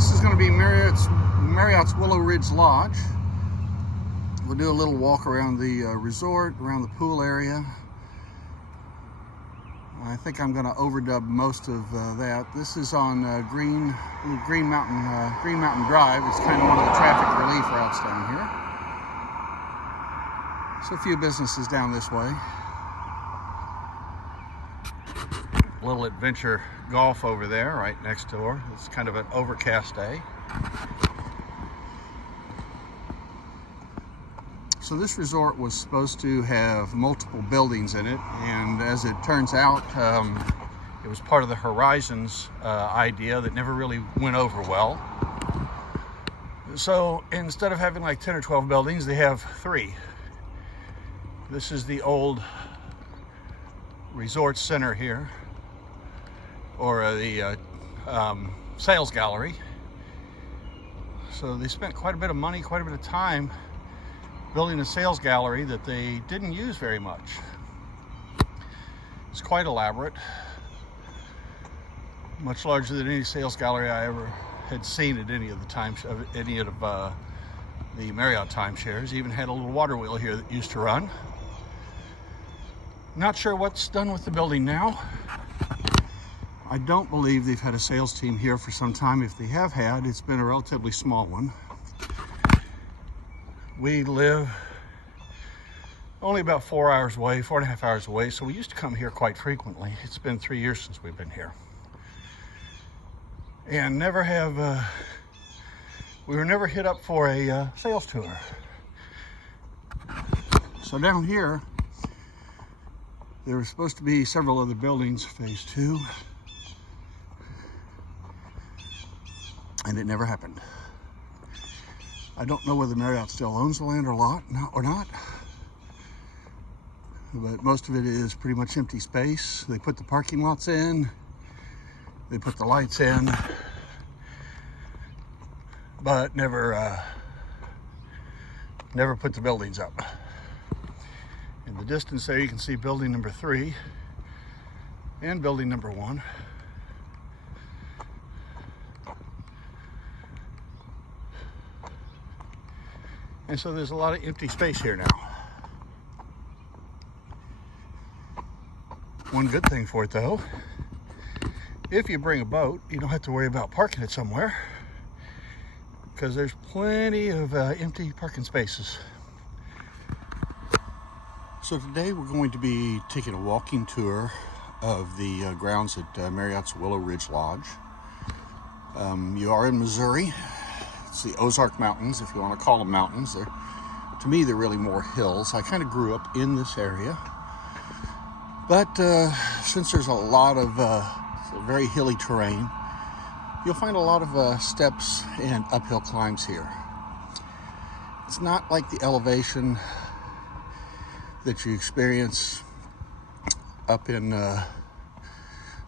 This is going to be Marriott's Willow Ridge Lodge. We'll do a little walk around the resort, around the pool area. I think I'm going to overdub most of that. This is on Green Mountain Drive. It's kind of one of the traffic relief routes down here. So a few businesses down this way. Little adventure golf over there, right next door. It's kind of an overcast day. So this resort was supposed to have multiple buildings in it, and as it turns out, it was part of the Horizons idea that never really went over well. So instead of having like 10 or 12 buildings, they have 3. This is the old resort center here, or the sales gallery. So they spent quite a bit of money, quite a bit of time building a sales gallery that they didn't use very much. It's quite elaborate, much larger than any sales gallery I ever had seen at any of the the Marriott timeshares. Even had a little water wheel here that used to run. Not sure what's done with the building now. I don't believe they've had a sales team here for some time. If they have had, it's been a relatively small one. We live only about 4 hours away, 4.5 hours away, so we used to come here quite frequently. It's been 3 years since we've been here. And never have, we were never hit up for a sales tour. So down here, there were supposed to be several other buildings, phase 2, and it never happened. I don't know whether Marriott still owns the land or not, but most of it is pretty much empty space. They put the parking lots in, they put the lights in, but never put the buildings up. In the distance there, you can see building number 3 and building number 1. And so there's a lot of empty space here now. One good thing for it though, if you bring a boat, you don't have to worry about parking it somewhere, because there's plenty of empty parking spaces. So today we're going to be taking a walking tour of the grounds at Marriott's Willow Ridge Lodge. You are in Missouri. It's the Ozark Mountains, if you want to call them mountains. To me, they're really more hills. I kind of grew up in this area. But since there's a lot of very hilly terrain, you'll find a lot of steps and uphill climbs here. It's not like the elevation that you experience up in,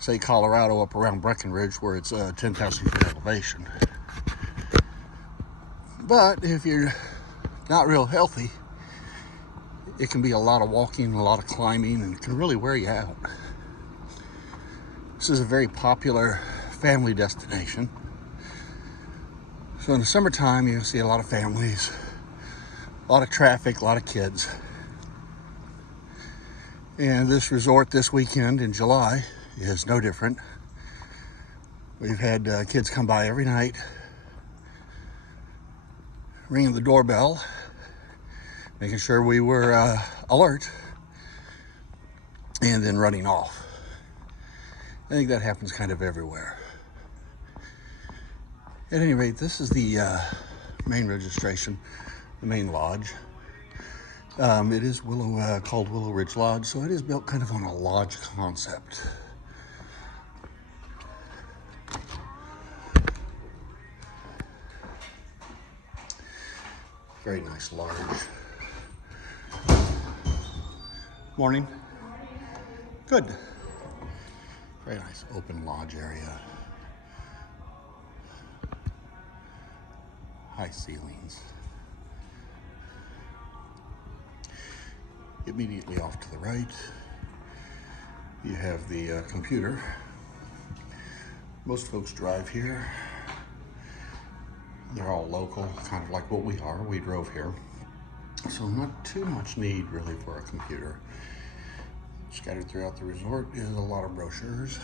say, Colorado, up around Breckenridge, where it's 10,000 foot elevation. But if you're not real healthy, it can be a lot of walking, a lot of climbing, and it can really wear you out. This is a very popular family destination. So in the summertime, you'll see a lot of families, a lot of traffic, a lot of kids. And this resort this weekend in July is no different. We've had kids come by every night, ringing the doorbell, making sure we were alert, and then running off. I think that happens kind of everywhere. At any rate, this is the main registration, the main lodge. It is called Willow Ridge Lodge, so it is built kind of on a lodge concept. Very nice, large. Morning. Good. Very nice open lodge area. High ceilings. Immediately off to the right, you have the computer. Most folks drive here. They're all local, kind of like what we are. We drove here. So not too much need really for a computer. Scattered throughout the resort is a lot of brochures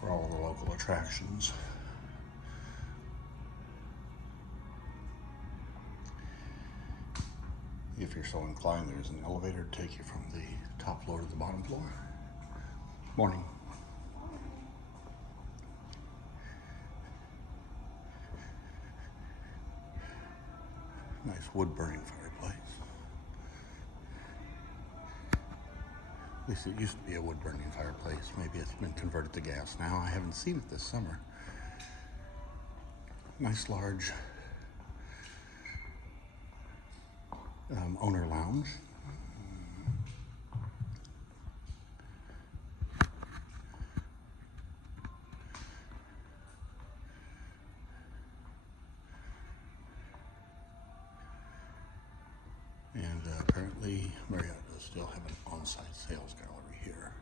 for all the local attractions. If you're so inclined, there's an elevator to take you from the top floor to the bottom floor. Morning. Nice wood-burning fireplace. At least it used to be a wood-burning fireplace. Maybe it's been converted to gas now. I haven't seen it this summer. Nice large owner lounge. And apparently Marriott does still have an on-site sales gallery here.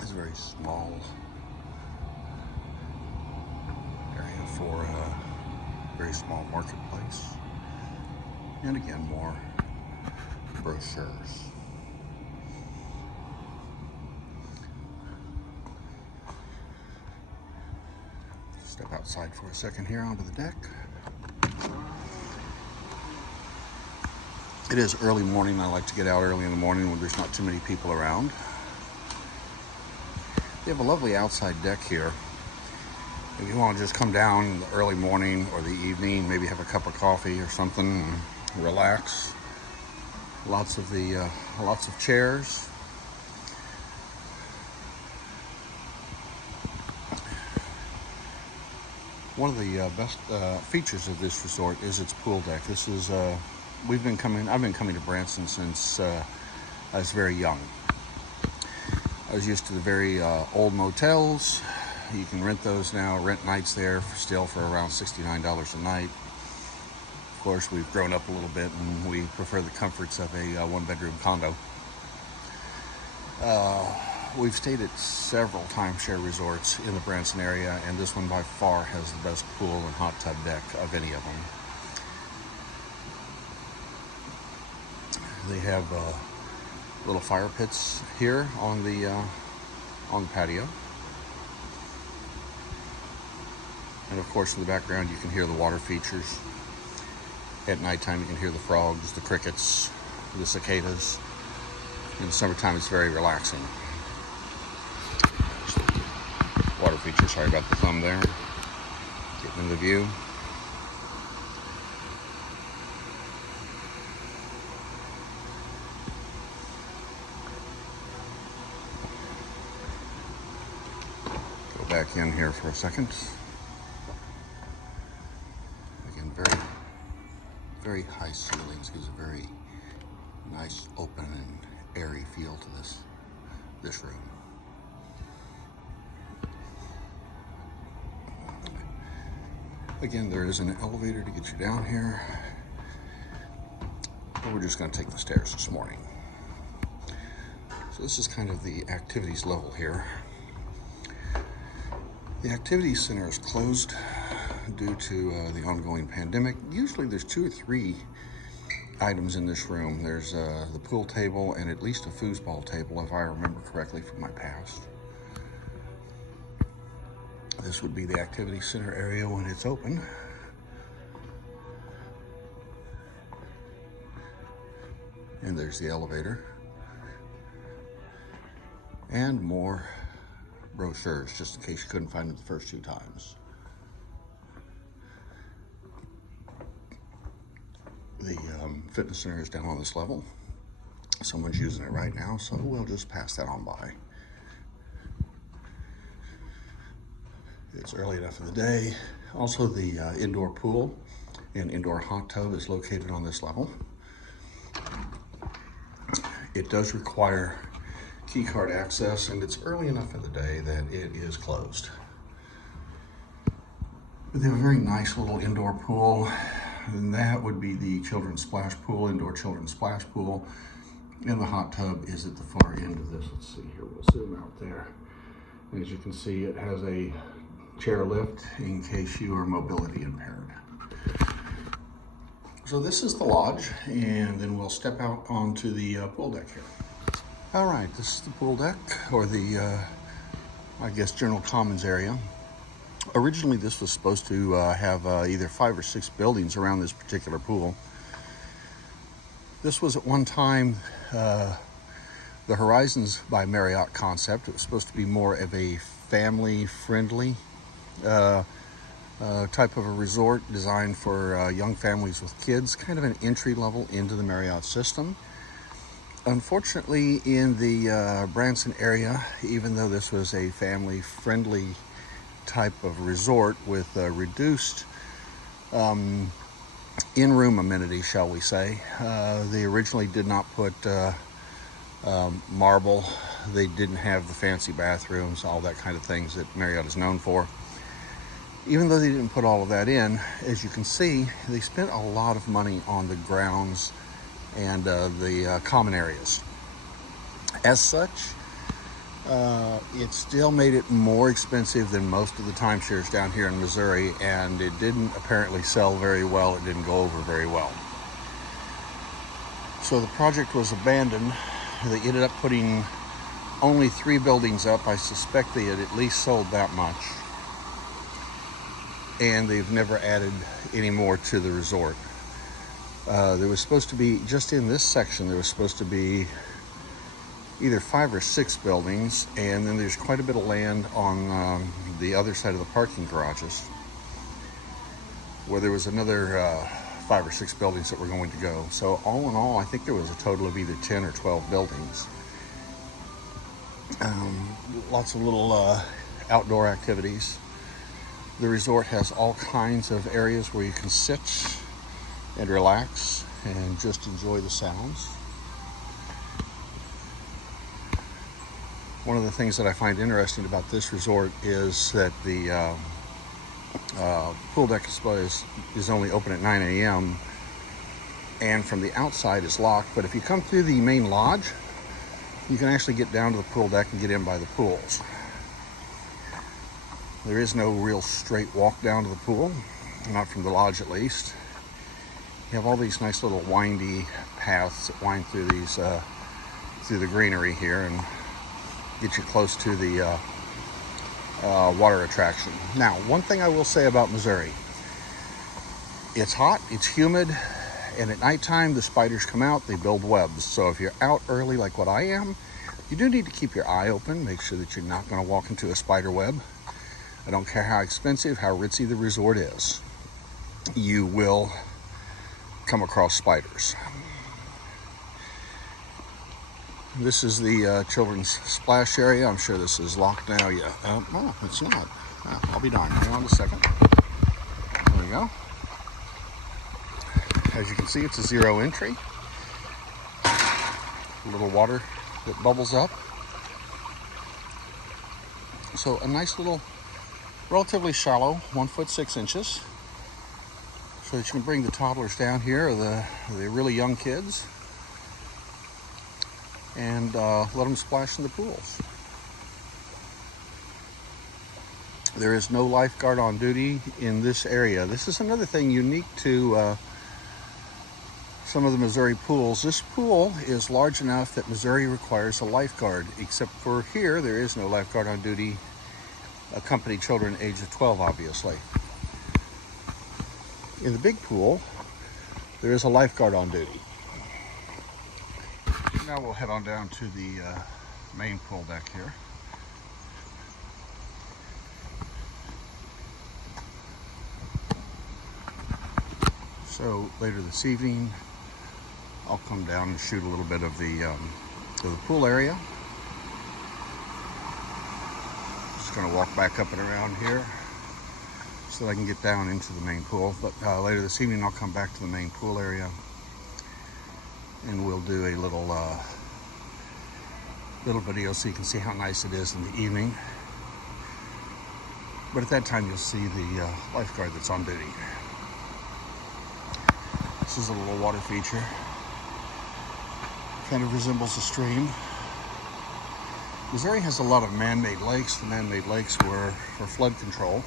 It's a very small area for a very small marketplace. And again, more brochures. Step outside for a second here onto the deck. It is early morning. I like to get out early in the morning when there's not too many people around. They have a lovely outside deck here. If you want to just come down in the early morning or the evening, maybe have a cup of coffee or something and relax. Lots of chairs. One of the best features of this resort is its pool deck. This is I've been coming to Branson since I was very young. I was used to the very old motels. You can rent those now, rent nights there still for around $69 a night. Of course, we've grown up a little bit and we prefer the comforts of a one-bedroom condo. We've stayed at several timeshare resorts in the Branson area, and this one by far has the best pool and hot tub deck of any of them. They have little fire pits here on the patio. And of course in the background you can hear the water features. At nighttime you can hear the frogs, the crickets, the cicadas. In the summertime it's very relaxing. Water feature, sorry about the thumb there. Getting in the view. Back in here for a second. Again, very high ceilings gives a very nice open and airy feel to this room. Again, there is an elevator to get you down here, but we're just going to take the stairs this morning. So this is kind of the activities level here. The activities center is closed due to the ongoing pandemic. Usually there's 2 or 3 items in this room. There's the pool table and at least a foosball table, if I remember correctly from my past. This would be the activity center area when it's open. And there's the elevator. And more brochures, just in case you couldn't find it the first 2 times. The fitness center is down on this level. Someone's using it right now, so we'll just pass that on by. It's early enough in the day. Also, the indoor pool and indoor hot tub is located on this level. It does require key card access, and it's early enough in the day that it is closed. But they have a very nice little indoor pool, and that would be the children's splash pool, indoor children's splash pool. And the hot tub is at the far end of this. Let's see here, we'll zoom out there. As you can see, it has a chair lift in case you are mobility impaired. So this is the lodge, and then we'll step out onto the pool deck here. All right, this is the pool deck, or the, I guess, general commons area. Originally, this was supposed to have either 5 or 6 buildings around this particular pool. This was at one time the Horizons by Marriott concept. It was supposed to be more of a family-friendly type of a resort designed for young families with kids, kind of an entry level into the Marriott system. Unfortunately, in the Branson area, even though this was a family-friendly type of resort with reduced in-room amenities, shall we say, they originally did not put marble. They didn't have the fancy bathrooms, all that kind of things that Marriott is known for. Even though they didn't put all of that in, as you can see, they spent a lot of money on the grounds and the common areas. As such, it still made it more expensive than most of the timeshares down here in Missouri, and it didn't apparently sell very well. It didn't go over very well. So the project was abandoned. They ended up putting only 3 buildings up. I suspect they had at least sold that much. And they've never added any more to the resort. There was supposed to be, just in this section, there was supposed to be either 5 or 6 buildings, and then there's quite a bit of land on the other side of the parking garages where there was another 5 or 6 buildings that were going to go. So all in all, I think there was a total of either 10 or 12 buildings. Lots of little outdoor activities. The resort has all kinds of areas where you can sit and relax and just enjoy the sounds. One of the things that I find interesting about this resort is that the pool deck is only open at 9 a.m. and from the outside is locked. But if you come through the main lodge, you can actually get down to the pool deck and get in by the pools. There is no real straight walk down to the pool, not from the lodge at least. You have all these nice little windy paths that wind through these through the greenery here and get you close to the water attraction. Now, one thing I will say about Missouri: it's hot, it's humid, and at nighttime the spiders come out. They build webs. So if you're out early like what I am, you do need to keep your eye open. Make sure that you're not going to walk into a spider web. I don't care how expensive, how ritzy the resort is, you will come across spiders. This is the children's splash area. I'm sure this is locked now. Yeah. Oh, it's not. I'll be darned. Hang on a second. There we go. As you can see, it's a 0 entry. A little water that bubbles up. So a nice little, relatively shallow, 1 foot 6 inches, so that you can bring the toddlers down here, or the really young kids, and let them splash in the pools. There is no lifeguard on duty in this area. This is another thing unique to some of the Missouri pools. This pool is large enough that Missouri requires a lifeguard, except for here, there is no lifeguard on duty. Accompany children age of 12, obviously. In the big pool, there is a lifeguard on duty. Now we'll head on down to the main pool deck here. So later this evening, I'll come down and shoot a little bit of the pool area. Just going to walk back up and around here so that I can get down into the main pool. But later this evening, I'll come back to the main pool area and we'll do a little little video so you can see how nice it is in the evening. But at that time, you'll see the lifeguard that's on duty. This is a little water feature. Kind of resembles a stream. Missouri has a lot of man-made lakes. The man-made lakes were for flood control.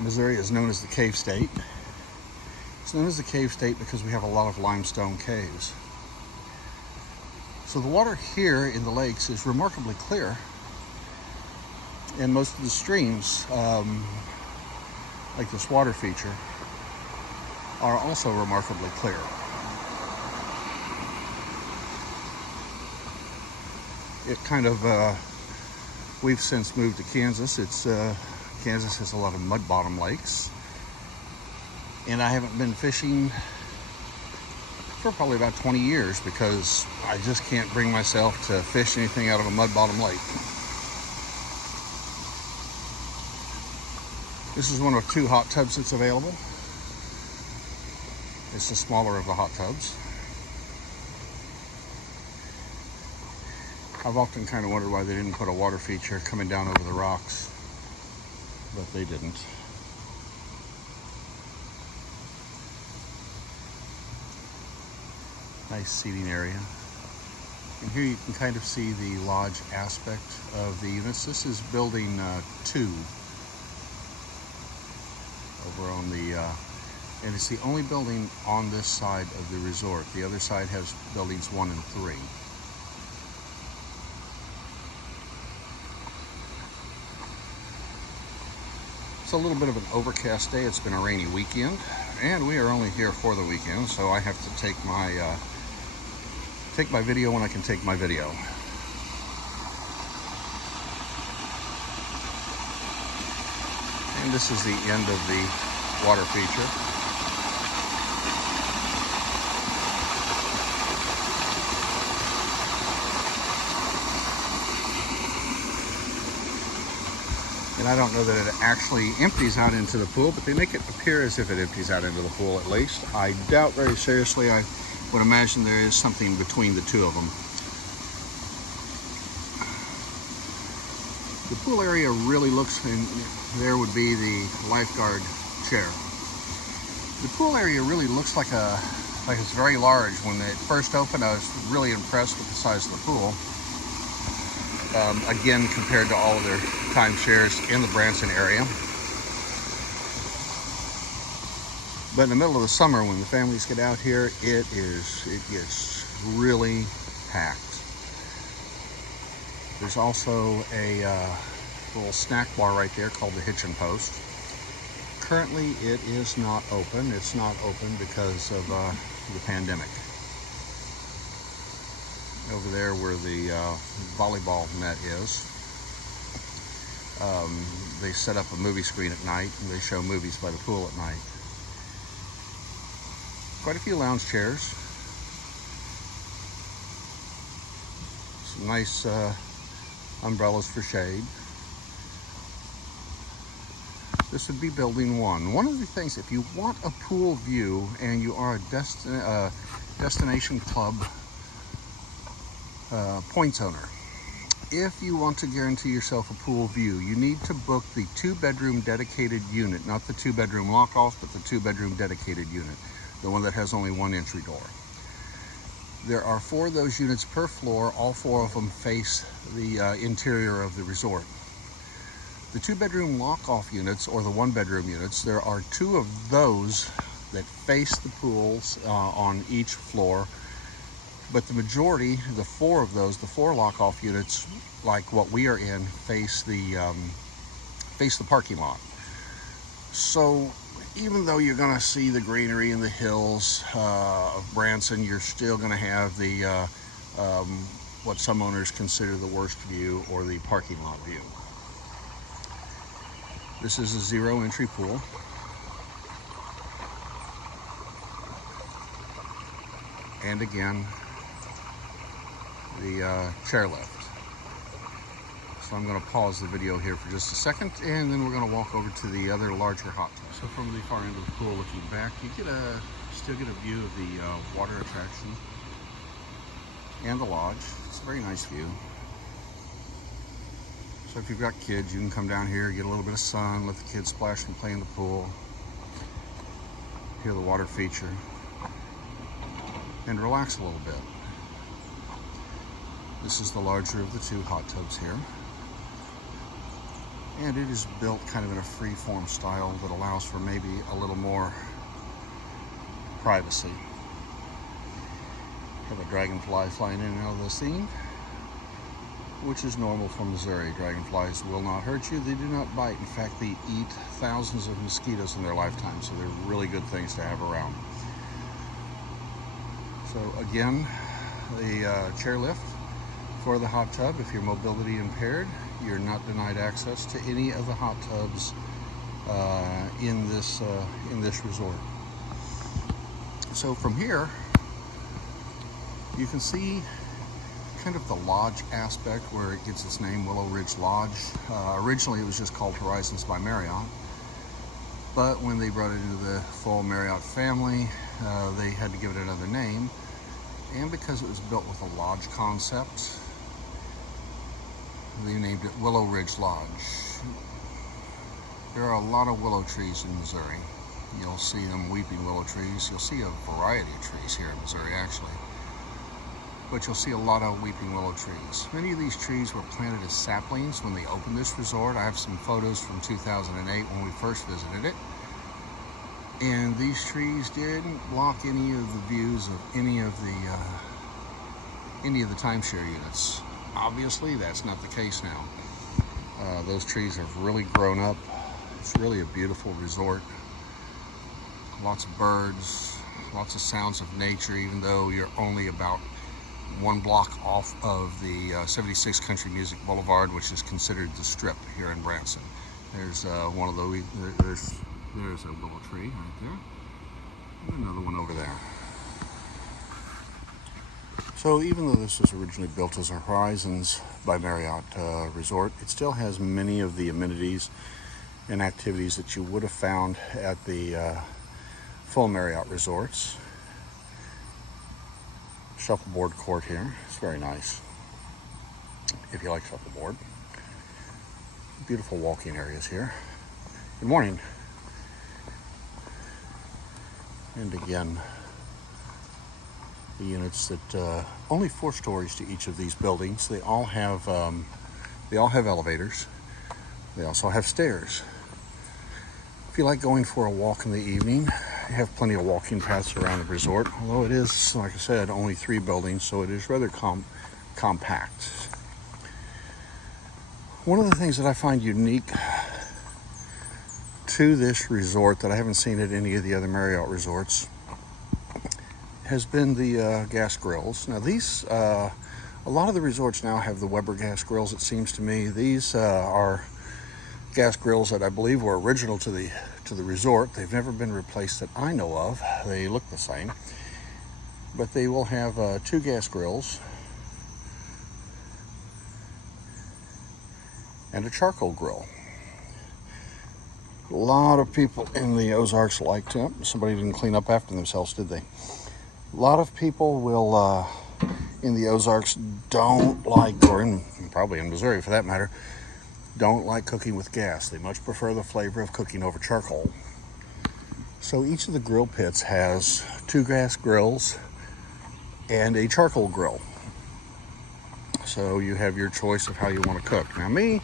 Missouri is known as the cave state. It's known as the cave state because we have a lot of limestone caves. So the water here in the lakes is remarkably clear. And most of the streams, like this water feature, are also remarkably clear. It kind of, we've since moved to Kansas. Kansas has a lot of mud bottom lakes. And I haven't been fishing for probably about 20 years because I just can't bring myself to fish anything out of a mud bottom lake. This is one of 2 hot tubs that's available. It's the smaller of the hot tubs. I've often kind of wondered why they didn't put a water feature coming down over the rocks, but they didn't. Nice seating area. And here you can kind of see the lodge aspect of the units. This is building 2 over on the, and it's the only building on this side of the resort. The other side has buildings 1 and 3. It's a little bit of an overcast day. It's been a rainy weekend, and we are only here for the weekend, so I have to take my video when I can take my video. And this is the end of the water feature. And I don't know that it actually empties out into the pool, but they make it appear as if it empties out into the pool at least. I doubt very seriously. I would imagine there is something between the 2 of them. The pool area really looks, and there would be the lifeguard chair. The pool area really looks like it's very large. When it first opened, I was really impressed with the size of the pool. Again, compared to all of their timeshares in the Branson area. But in the middle of the summer, when the families get out here, it gets really packed. There's also a little snack bar right there called the Hitchin' Post. Currently, it is not open. It's not open because of the pandemic. Over there where the volleyball net is, they set up a movie screen at night, and they show movies by the pool at night. Quite a few lounge chairs. Some nice umbrellas for shade. This would be building 1. One of the things, if you want a pool view and you are a destination club points owner, if you want to guarantee yourself a pool view, you need to book the 2-bedroom dedicated unit, not the 2-bedroom lock-off, but the 2-bedroom dedicated unit, the one that has only 1 entry door. There are 4 of those units per floor. All 4 of them face the interior of the resort. The 2-bedroom lock-off units, or the 1-bedroom units, there are 2 of those that face the pools on each floor. But the majority, the 4 of those, the 4 lock-off units, like what we are in, face the parking lot. So even though you're going to see the greenery and the hills of Branson, you're still going to have the what some owners consider the worst view, or the parking lot view. This is a 0 entry pool. And again, the chairlift. So I'm going to pause the video here for just a second, and then we're going to walk over to the other larger hot tub. So from the far end of the pool looking back, you still get a view of the water attraction. and the lodge. It's a very nice view. So if you've got kids, you can come down here, get a little bit of sun, let the kids splash and play in the pool, hear the water feature, and relax a little bit. This is the larger of the two hot tubs here. And it is built kind of in a free-form style that allows for maybe a little more privacy. Have a dragonfly flying in and out of the scene, which is normal for Missouri. Dragonflies will not hurt you. They do not bite. In fact, they eat thousands of mosquitoes in their lifetime, so they're really good things to have around. So again, the chairlift for the hot tub. If you're mobility impaired, you're not denied access to any of the hot tubs in this resort. So from here, you can see kind of the lodge aspect where it gets its name, Willow Ridge Lodge. Originally, it was just called Horizons by Marriott, but when they brought it into the full Marriott family, they had to give it another name. And because it was built with a lodge concept, they named it Willow Ridge Lodge. There are a lot of willow trees in Missouri. You'll see them weeping willow trees. You'll see a variety of trees here in Missouri, actually. But you'll see a lot of weeping willow trees. Many of these trees were planted as saplings when they opened this resort. I have some photos from 2008 when we first visited it. And these trees didn't block any of the views of any of the timeshare units. Obviously, that's not the case now. Those trees have really grown up. It's really a beautiful resort. Lots of birds, lots of sounds of nature, even though you're only about 1 block off of the 76 Country Music Boulevard, which is considered the strip here in Branson. There's one of those. There's a willow tree right there, and another one over there. So even though this was originally built as a Horizons by Marriott resort, it still has many of the amenities and activities that you would have found at the full Marriott resorts. Shuffleboard court here. It's very nice if you like shuffleboard. Beautiful walking areas here. Good morning. And again, the units that only 4 stories to each of these buildings. They all have elevators. They also have stairs. If you like going for a walk in the evening, you have plenty of walking paths around the resort, although it is, like I said, only 3 buildings, so it is rather compact. One of the things that I find unique to this resort that I haven't seen at any of the other Marriott resorts has been the gas grills. Now these, a lot of the resorts now have the Weber gas grills, it seems to me. These are gas grills that I believe were original to the resort. They've never been replaced that I know of. They look the same, but they will have 2 gas grills and a charcoal grill. A lot of people in the Ozarks liked them. Somebody didn't clean up after themselves, did they? A lot of people will, in the Ozarks, don't like, or probably in Missouri for that matter, don't like cooking with gas. They much prefer the flavor of cooking over charcoal. So each of the grill pits has 2 gas grills and a charcoal grill. So you have your choice of how you want to cook. Now me,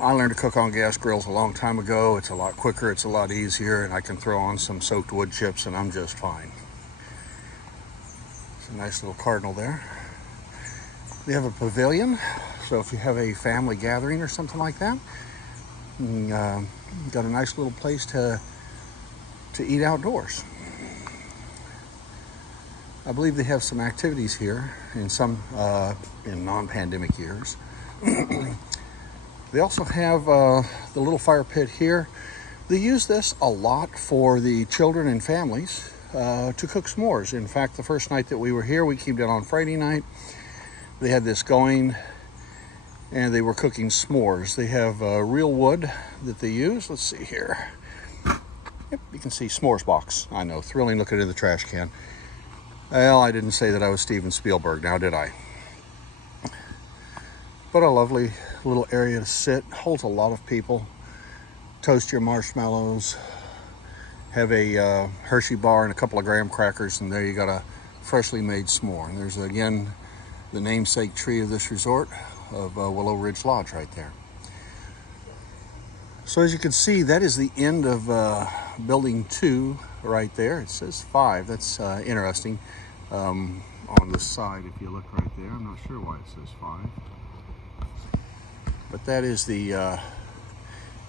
I learned to cook on gas grills a long time ago. It's a lot quicker, it's a lot easier, and I can throw on some soaked wood chips and I'm just fine. It's a nice little cardinal there. They have a pavilion, so if you have a family gathering or something like that, got a nice little place to eat outdoors. I believe they have some activities here in some in non-pandemic years. They also have the little fire pit here. They use this a lot for the children and families to cook s'mores. In fact, the first night that we were here, we came down on Friday night. They had this going and they were cooking s'mores. They have real wood that they use. Let's see here. Yep, you can see s'mores box. I know, thrilling looking in the trash can. Well, I didn't say that I was Steven Spielberg, now did I? But a lovely little area to sit, holds a lot of people. Toast your marshmallows, have a Hershey bar and a couple of graham crackers, and there you got a freshly made s'more. And there's again the namesake tree of this resort of Willow Ridge Lodge right there. So as you can see, that is the end of building 2 right there. It says 5. That's interesting. On the side, if you look right there, I'm not sure why it says 5. But that is the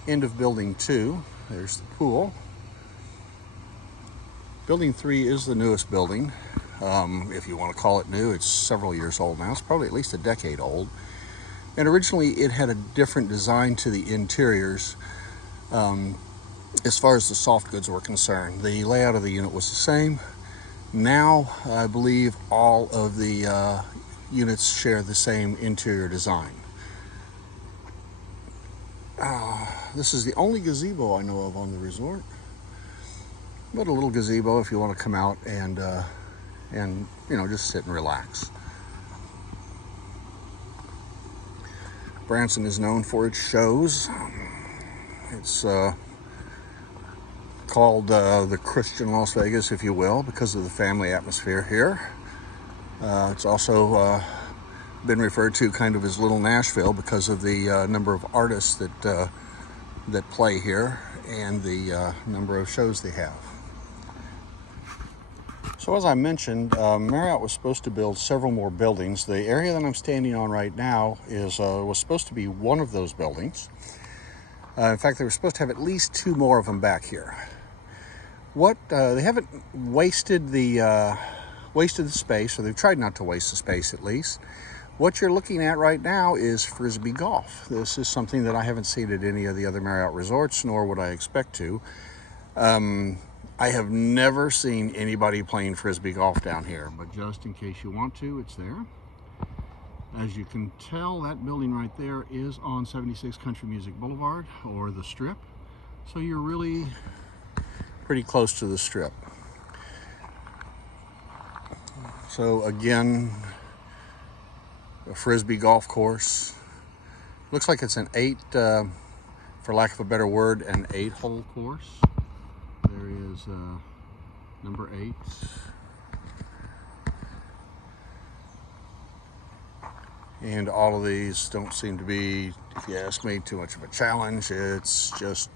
end of building 2. There's the pool. Building 3 is the newest building. If you want to call it new, it's several years old now. It's probably at least a decade old. And originally it had a different design to the interiors as far as the soft goods were concerned. The layout of the unit was the same. Now I believe all of the units share the same interior design. This is the only gazebo I know of on the resort, but a little gazebo if you want to come out and you know, just sit and relax. Branson is known for its shows. It's called the Christian Las Vegas, if you will, because of the family atmosphere here. It's also been referred to kind of as Little Nashville because of the number of artists that play here and the number of shows they have. So as I mentioned, Marriott was supposed to build several more buildings. The area that I'm standing on right now was supposed to be one of those buildings. In fact, they were supposed to have at least 2 more of them back here. They haven't wasted the space, or they've tried not to waste the space at least. What you're looking at right now is frisbee golf. This is something that I haven't seen at any of the other Marriott resorts, nor would I expect to. I have never seen anybody playing frisbee golf down here, but just in case you want to, it's there. As you can tell, that building right there is on 76 Country Music Boulevard, or the Strip. So you're really pretty close to the Strip. So again, a frisbee golf course. Looks like it's an 8, for lack of a better word, an 8-hole course. There is number 8. And all of these don't seem to be, if you ask me, too much of a challenge. It's just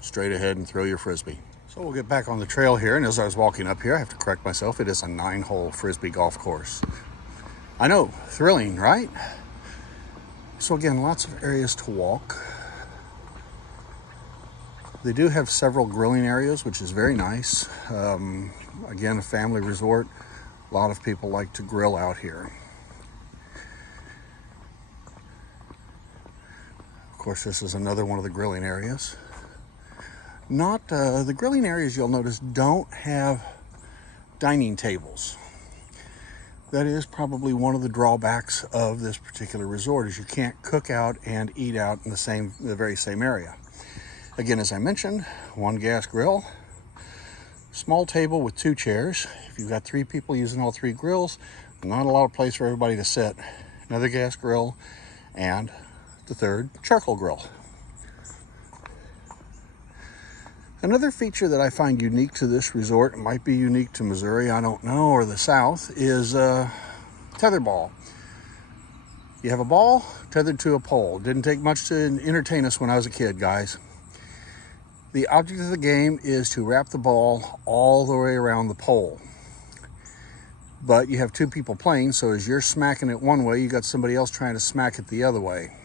straight ahead and throw your frisbee. So we'll get back on the trail here, and as I was walking up here, I have to correct myself. It is a 9-hole frisbee golf course. I know, thrilling, right? So again, lots of areas to walk. They do have several grilling areas, which is very nice. Again, a family resort. A lot of people like to grill out here. Of course, this is another one of the grilling areas. The grilling areas, you'll notice, don't have dining tables. That is probably one of the drawbacks of this particular resort, is you can't cook out and eat out in the very same area. Again, as I mentioned, 1 gas grill, small table with 2 chairs. If you've got 3 people using all 3 grills, not a lot of place for everybody to sit. Another gas grill, and the 3rd charcoal grill. Another feature that I find unique to this resort, it might be unique to Missouri, I don't know, or the South, is tetherball. You have a ball tethered to a pole. Didn't take much to entertain us when I was a kid, guys. The object of the game is to wrap the ball all the way around the pole. But you have 2 people playing, so as you're smacking it one way, you got somebody else trying to smack it the other way.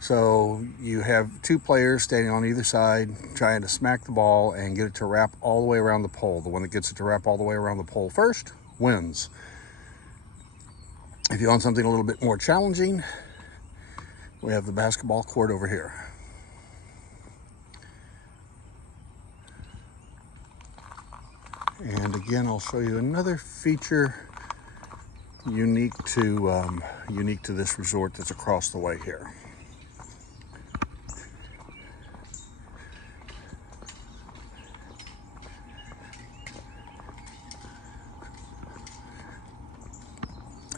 So you have 2 players standing on either side trying to smack the ball and get it to wrap all the way around the pole. The one that gets it to wrap all the way around the pole first wins. If you want something a little bit more challenging, we have the basketball court over here. And again, I'll show you another feature unique to this resort that's across the way here.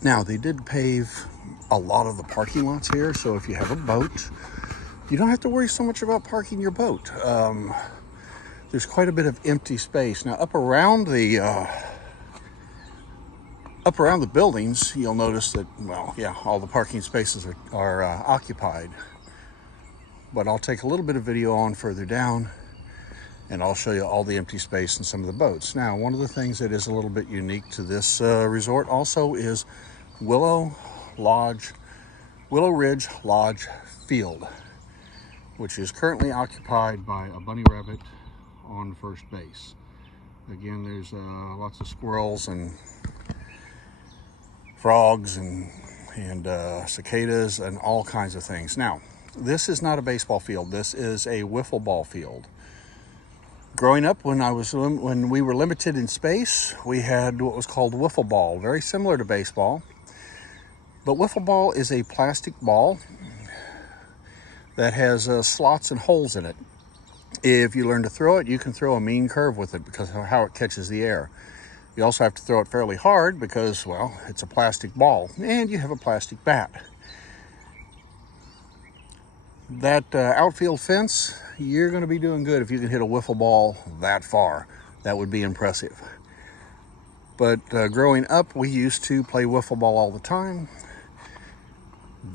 Now, they did pave a lot of the parking lots here, so if you have a boat, you don't have to worry so much about parking your boat. There's quite a bit of empty space. Now, up around the buildings, you'll notice that, well, yeah, all the parking spaces are occupied. But I'll take a little bit of video on further down, and I'll show you all the empty space and some of the boats. Now, one of the things that is a little bit unique to this resort also is Willow Ridge Lodge Field, which is currently occupied by a bunny rabbit on first base. Again, there's lots of squirrels and frogs and cicadas and all kinds of things. Now, this is not a baseball field. This is a wiffle ball field. Growing up, when we were limited in space, we had what was called wiffle ball, very similar to baseball. But wiffle ball is a plastic ball that has slots and holes in it. If you learn to throw it, you can throw a mean curve with it because of how it catches the air. You also have to throw it fairly hard because, well, it's a plastic ball, and you have a plastic bat. That outfield fence, you're going to be doing good if you can hit a wiffle ball that far. That would be impressive. But growing up, we used to play wiffle ball all the time.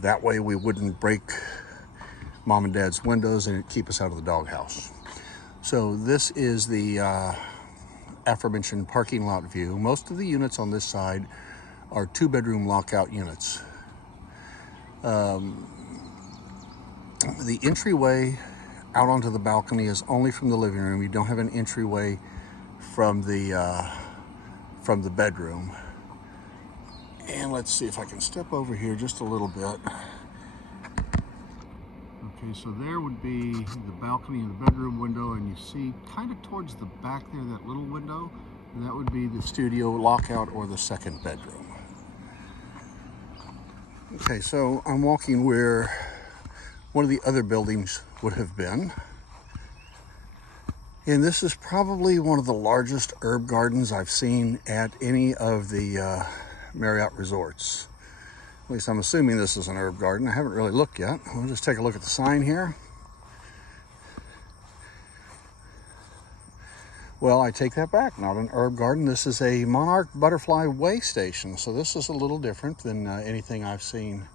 That way we wouldn't break Mom and Dad's windows and it'd keep us out of the doghouse. So this is the aforementioned parking lot view. Most of the units on this side are 2-bedroom lockout units. The entryway out onto the balcony is only from the living room. You don't have an entryway from the bedroom. And let's see if I can step over here just a little bit. Okay, so there would be the balcony and the bedroom window, and you see kind of towards the back there, that little window, and that would be the studio lockout or the second bedroom. Okay, so I'm walking where one of the other buildings would have been. And this is probably one of the largest herb gardens I've seen at any of the Marriott resorts. At least I'm assuming this is an herb garden. I haven't really looked yet. We'll just take a look at the sign here. Well, I take that back. Not an herb garden. This is a monarch butterfly way station. So this is a little different than anything I've seen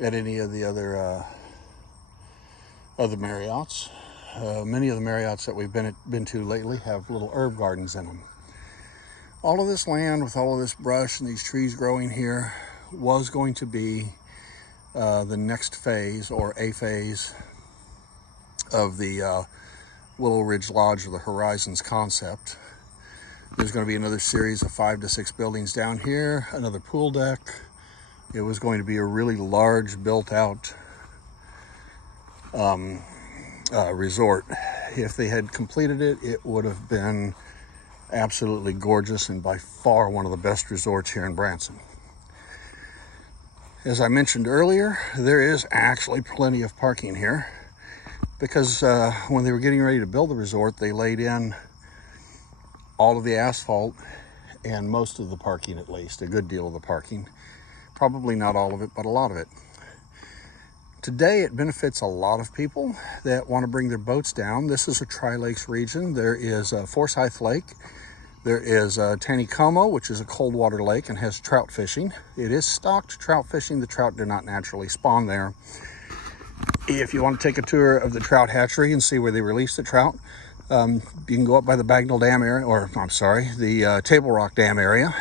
at any of the other Marriotts. Many of the Marriotts that we've been to lately have little herb gardens in them. All of this land with all of this brush and these trees growing here was going to be the next phase, or a phase, of the Willow Ridge Lodge, or the Horizons concept. There's going to be another series of 5 to 6 buildings down here, another pool deck. It was going to be a really large built-out resort. If they had completed it, it would have been absolutely gorgeous and by far one of the best resorts here in Branson. As I mentioned earlier, there is actually plenty of parking here because when they were getting ready to build the resort, they laid in all of the asphalt and most of the parking, at least a good deal of the parking. Probably not all of it, but a lot of it. Today, it benefits a lot of people that want to bring their boats down. This is a Tri-Lakes region. There is Forsyth Lake. There is Taneycomo, which is a cold water lake and has trout fishing. It is stocked trout fishing. The trout do not naturally spawn there. If you want to take a tour of the trout hatchery and see where they release the trout, you can go up by the Bagnell Dam area, or I'm sorry, the Table Rock Dam area,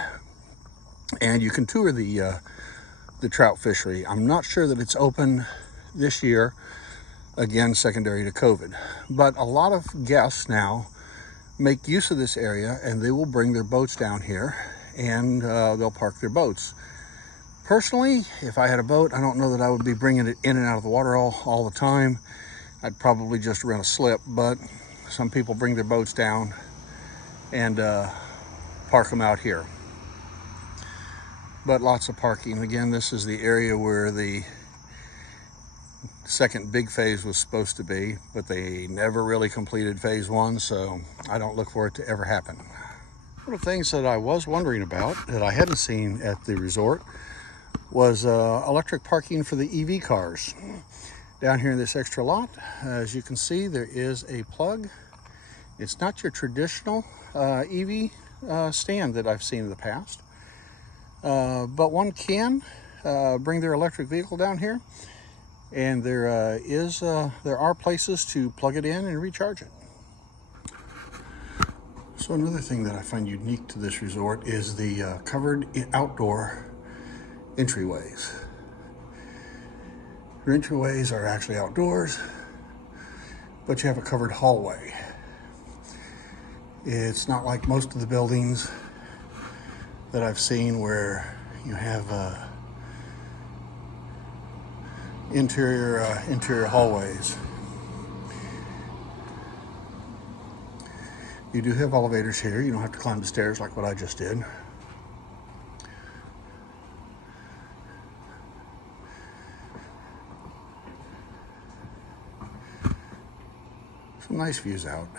and you can tour the trout fishery. I'm not sure that it's open this year, again, secondary to COVID. But a lot of guests now make use of this area, and they will bring their boats down here, and they'll park their boats. Personally, if I had a boat, I don't know that I would be bringing it in and out of the water all the time. I'd probably just rent a slip, but some people bring their boats down and park them out here. But lots of parking. Again, this is the area where the second big phase was supposed to be, but they never really completed phase 1, so I don't look for it to ever happen. couple of things that I was wondering about that I hadn't seen at the resort was electric parking for the EV cars. Down here in this extra lot, as you can see, there is a plug. It's not your traditional EV stand that I've seen in the past, but one can bring their electric vehicle down here, and there are places to plug it in and recharge it. So another thing that I find unique to this resort is the covered outdoor entryways. Your entryways are actually outdoors, but you have a covered hallway. It's not like most of the buildings that I've seen where you have interior hallways. You do have elevators here. You don't have to climb the stairs like what I just did. Some nice views out.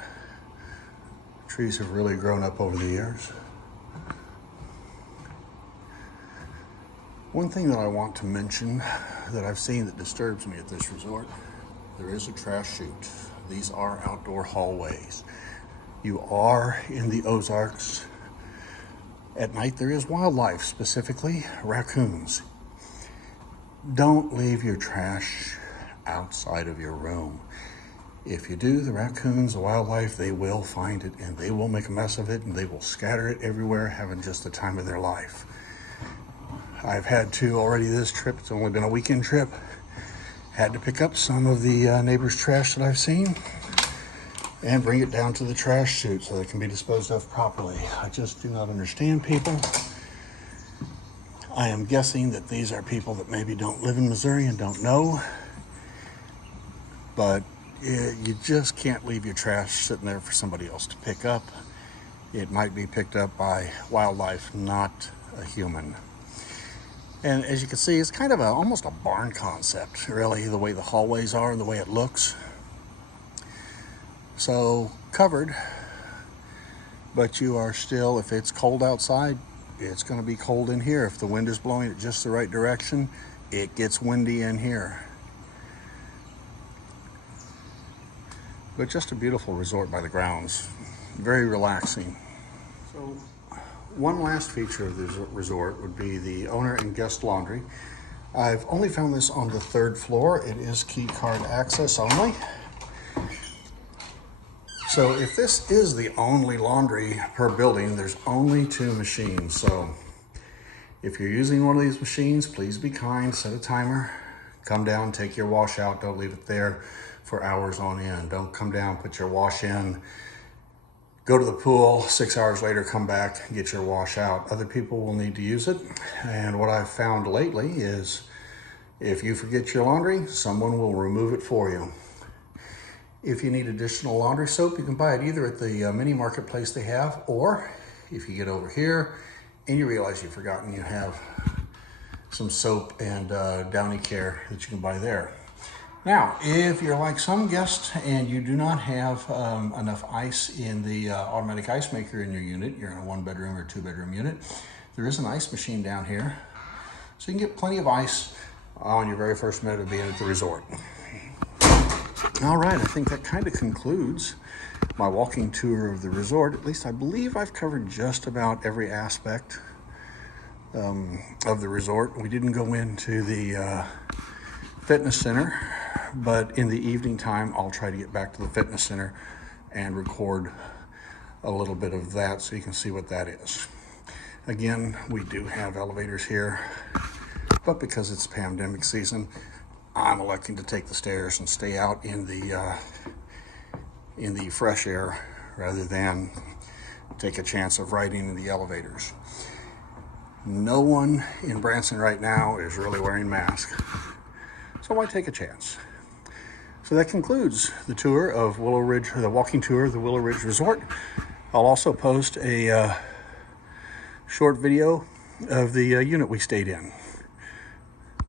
Trees have really grown up over the years. One thing that I want to mention that I've seen that disturbs me at this resort, there is a trash chute. These are outdoor hallways. You are in the Ozarks. At night there is wildlife, specifically raccoons. Don't leave your trash outside of your room. If you do, the raccoons, the wildlife, they will find it and they will make a mess of it and they will scatter it everywhere, having just the time of their life. I've had two already this trip. It's only been a weekend trip. Had to pick up some of the neighbor's trash that I've seen and bring it down to the trash chute so that it can be disposed of properly. I just do not understand people. I am guessing that these are people that maybe don't live in Missouri and don't know, but you just can't leave your trash sitting there for somebody else to pick up. It might be picked up by wildlife, not a human. And as you can see, it's kind of almost a barn concept, really, the way the hallways are and the way it looks. So covered, but you are still, if it's cold outside, it's going to be cold in here. If the wind is blowing it just the right direction, it gets windy in here. But just a beautiful resort by the grounds. Very relaxing. So one last feature of this resort would be the owner and guest laundry. I've only found this on the 3rd floor. It is key card access only. So if this is the only laundry per building, there's only 2 machines. So if you're using one of these machines, please be kind, set a timer, come down, take your wash out, don't leave it there for hours on end. Don't come down, put your wash in, go to the pool, 6 hours later, come back, get your wash out. Other people will need to use it. And what I've found lately is if you forget your laundry, someone will remove it for you. If you need additional laundry soap, you can buy it either at the mini marketplace they have, or if you get over here and you realize you've forgotten, you have some soap and Downy Care that you can buy there. Now, if you're like some guests and you do not have enough ice in the automatic ice maker in your unit, you're in a 1-bedroom or 2-bedroom unit, there is an ice machine down here. So you can get plenty of ice on your very first minute of being at the resort. All right, I think that kind of concludes my walking tour of the resort. At least I believe I've covered just about every aspect of the resort. We didn't go into the fitness center, but in the evening time, I'll try to get back to the fitness center and record a little bit of that so you can see what that is. Again, we do have elevators here, but because it's pandemic season, I'm electing to take the stairs and stay out in the fresh air rather than take a chance of riding in the elevators. No one in Branson right now is really wearing masks, so why take a chance? So that concludes the tour of Willow Ridge, or the walking tour of the Willow Ridge Resort. I'll also post a short video of the unit we stayed in.